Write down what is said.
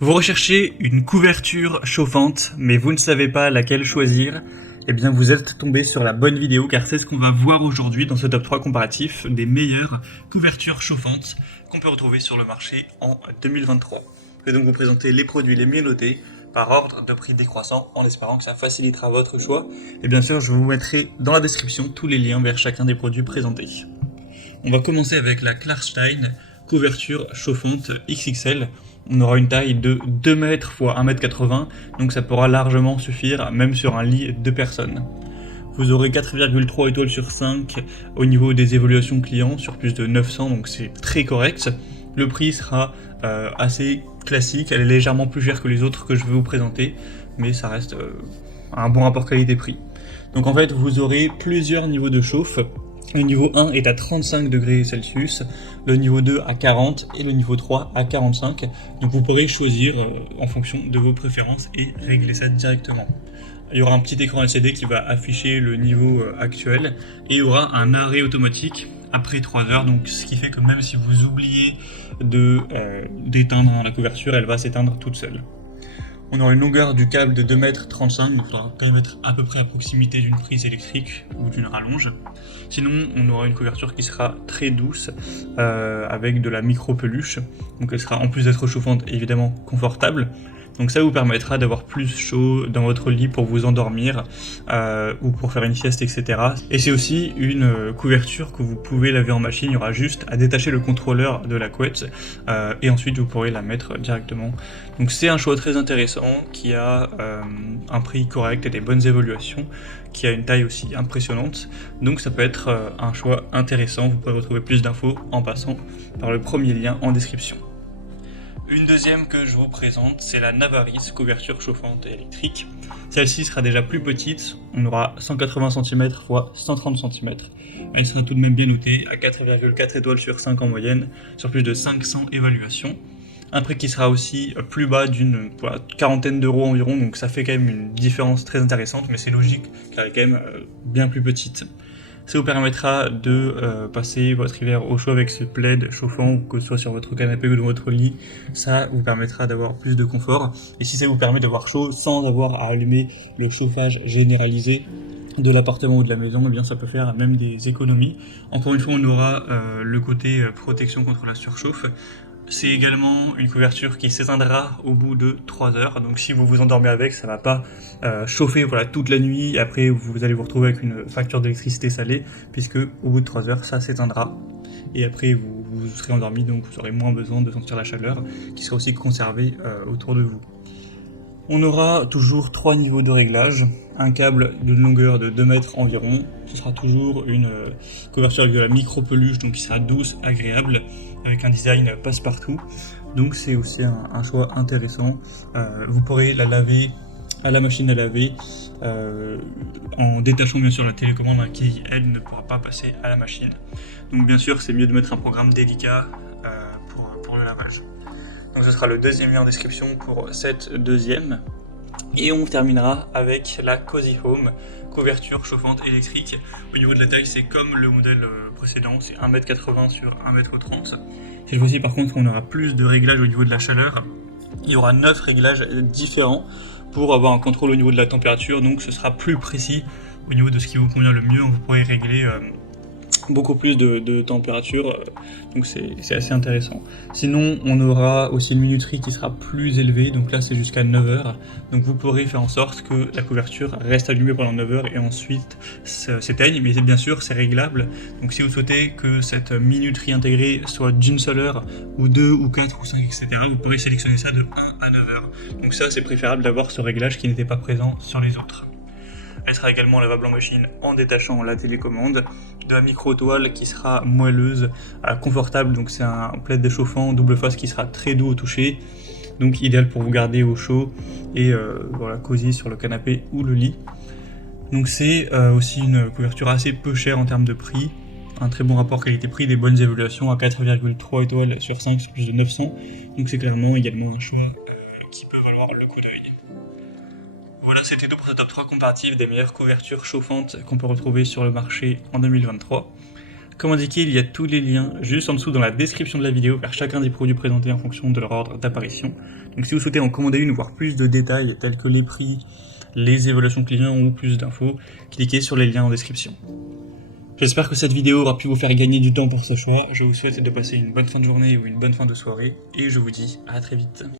Vous recherchez une couverture chauffante, mais vous ne savez pas laquelle choisir? Eh bien, vous êtes tombé sur la bonne vidéo, car c'est ce qu'on va voir aujourd'hui dans ce top 3 comparatif des meilleures couvertures chauffantes qu'on peut retrouver sur le marché en 2023. Je vais donc vous présenter les produits les mieux notés par ordre de prix décroissant, en espérant que ça facilitera votre choix. Et bien sûr, je vous mettrai dans la description tous les liens vers chacun des produits présentés. On va commencer avec la Klarstein couverture chauffante XXL. On aura une taille de 2 mètres x 1,80 m, donc ça pourra largement suffire, même sur un lit de personnes. Vous aurez 4,3 étoiles sur 5 au niveau des évaluations clients, sur plus de 900, donc c'est très correct. Le prix sera assez classique, elle est légèrement plus chère que les autres que je vais vous présenter, mais ça reste un bon rapport qualité-prix. Donc en fait, vous aurez plusieurs niveaux de chauffe. Le niveau 1 est à 35 degrés Celsius, le niveau 2 à 40 et le niveau 3 à 45. Donc vous pourrez choisir en fonction de vos préférences et régler ça directement. Il y aura un petit écran LCD qui va afficher le niveau actuel et il y aura un arrêt automatique après 3 heures. Donc ce qui fait que même si vous oubliez d'éteindre la couverture, elle va s'éteindre toute seule. On aura une longueur du câble de 2,35 m, donc il faudra quand même être à peu près à proximité d'une prise électrique ou d'une rallonge. Sinon, on aura une couverture qui sera très douce, avec de la micro-peluche. Donc elle sera, en plus d'être chauffante, évidemment confortable. Donc ça vous permettra d'avoir plus chaud dans votre lit pour vous endormir ou pour faire une sieste, etc. Et c'est aussi une couverture que vous pouvez laver en machine. Il y aura juste à détacher le contrôleur de la couette et ensuite vous pourrez la mettre directement. Donc c'est un choix très intéressant qui a un prix correct et des bonnes évaluations, qui a une taille aussi impressionnante. Donc ça peut être un choix intéressant. Vous pourrez retrouver plus d'infos en passant par le premier lien en description. Une deuxième que je vous présente, c'est la Navaris, couverture chauffante et électrique. Celle-ci sera déjà plus petite, on aura 180 cm x 130 cm. Elle sera tout de même bien notée à 4,4 étoiles sur 5 en moyenne, sur plus de 500 évaluations. Un prix qui sera aussi plus bas d'une quarantaine d'euros environ, donc ça fait quand même une différence très intéressante, mais c'est logique car elle est quand même bien plus petite. Ça vous permettra de passer votre hiver au chaud avec ce plaid chauffant, que ce soit sur votre canapé ou dans votre lit. Ça vous permettra d'avoir plus de confort. Et si ça vous permet d'avoir chaud sans avoir à allumer le chauffage généralisé de l'appartement ou de la maison, eh bien ça peut faire même des économies. Encore une fois, on aura le côté protection contre la surchauffe. C'est également une couverture qui s'éteindra au bout de 3 heures, donc si vous vous endormez avec, ça ne va pas chauffer toute la nuit, et après vous allez vous retrouver avec une facture d'électricité salée, puisque au bout de 3 heures, ça s'éteindra, et après vous serez endormi, donc vous aurez moins besoin de sentir la chaleur, qui sera aussi conservée autour de vous. On aura toujours 3 niveaux de réglage, un câble d'une longueur de 2 mètres environ, ce sera toujours une couverture avec de la micro-peluche, donc qui sera douce, agréable, avec un design passe-partout, donc c'est aussi un choix intéressant. Vous pourrez la laver à la machine à laver, en détachant bien sûr la télécommande qui elle ne pourra pas passer à la machine. Donc bien sûr c'est mieux de mettre un programme délicat pour le lavage. Donc ce sera le deuxième lien en description pour cette deuxième. Et on terminera avec la Cozy Home, couverture chauffante électrique. Au niveau de la taille, c'est comme le modèle précédent, c'est 1,80 m sur 1,30 m. Cette fois-ci, par contre, on aura plus de réglages au niveau de la chaleur. Il y aura 9 réglages différents pour avoir un contrôle au niveau de la température, donc ce sera plus précis au niveau de ce qui vous convient le mieux. Vous pourrez régler beaucoup plus de température, donc c'est assez intéressant. Sinon, on aura aussi une minuterie qui sera plus élevée, donc là c'est jusqu'à 9 heures, donc vous pourrez faire en sorte que la couverture reste allumée pendant 9 heures et ensuite s'éteigne, mais bien sûr c'est réglable, donc si vous souhaitez que cette minuterie intégrée soit d'une seule heure, ou 2, ou 4, ou 5, etc., vous pourrez sélectionner ça de 1 à 9 heures, donc ça c'est préférable d'avoir ce réglage qui n'était pas présent sur les autres. Elle sera également lavable en machine en détachant la télécommande, de la micro-toile qui sera moelleuse, confortable, donc c'est un plaid déchauffant double face qui sera très doux au toucher, donc idéal pour vous garder au chaud et voilà, cosy sur le canapé ou le lit. Donc c'est aussi une couverture assez peu chère en termes de prix, un très bon rapport qualité-prix, des bonnes évaluations à 4,3 étoiles sur 5, c'est plus de 900, donc c'est clairement également un choix qui peut valoir le coup d'œil. Voilà, c'était tout pour ce top 3 comparatif des meilleures couvertures chauffantes qu'on peut retrouver sur le marché en 2023. Comme indiqué, il y a tous les liens juste en dessous dans la description de la vidéo vers chacun des produits présentés en fonction de leur ordre d'apparition. Donc si vous souhaitez en commander une ou voir plus de détails tels que les prix, les évaluations clients ou plus d'infos, cliquez sur les liens en description. J'espère que cette vidéo aura pu vous faire gagner du temps pour ce choix. Je vous souhaite de passer une bonne fin de journée ou une bonne fin de soirée et je vous dis à très vite.